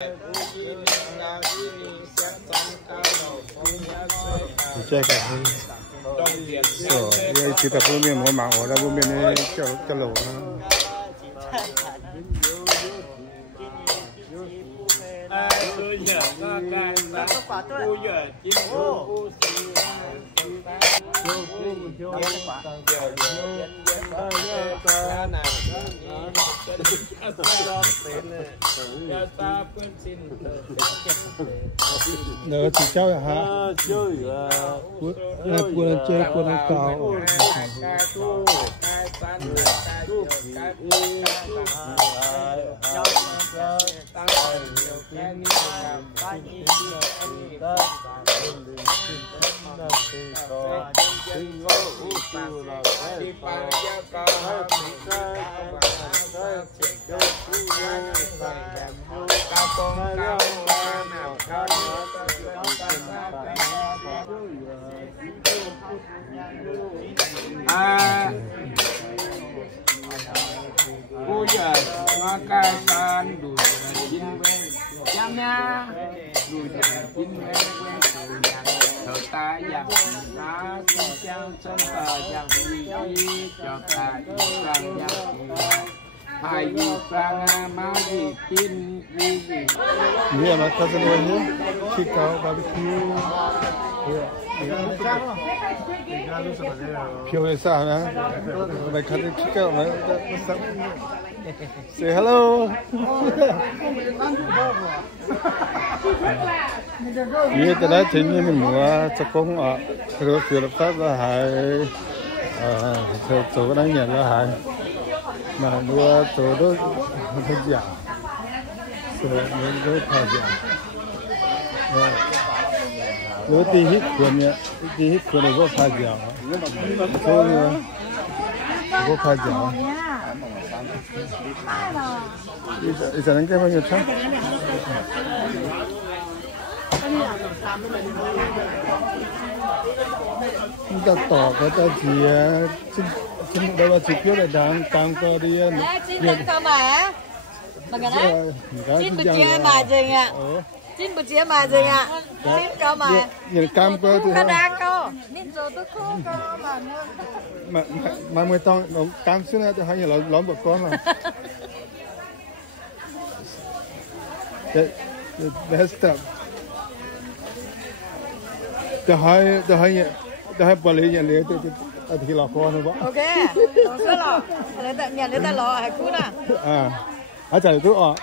这个因为其他方面我忙，我那方面呢叫路啊。Nỡ thì cháu hả? Quân chơi quân cao. Cô giờ hoa ca san đùi chín quen chăm nha đùi chín quen thợ ta dạng ta xin chào chân tờ dạng gì cho ta sang dạng hai gì sang má gì tin gì nghĩa là ta sẽ nói nhé khi cao barbecue phiêu hay sao nè mày khát đi khi cao mày say hello nghĩa từ đó chính như mình mua cho công ở rồi phiêu lập pháp là hai số đang nhận là hai mà mua số đó không giảm số nên rất phải giảm nếu đi hít quần này có phải giảm số có phải giảm bây giờ đánh cái bao nhiêu chắc chúng ta tỏ cái ta chỉ chính đâu là chỉ biết là đang tăng cơ đi chín cơ mà cái đó chín bự chia mà gì ạ chín bự chia mà gì ạ chín cơ mà nhìn cam cơ thì không đang cơ nên rồi tôi không cơ mà mới tông cam xưa này tôi hay là lõm một con mà that's the hai bờ lê nhà lê tôi thì lò con nữa ok không lò lấy ta nhà lấy ta lò hay cút à à chạy tôi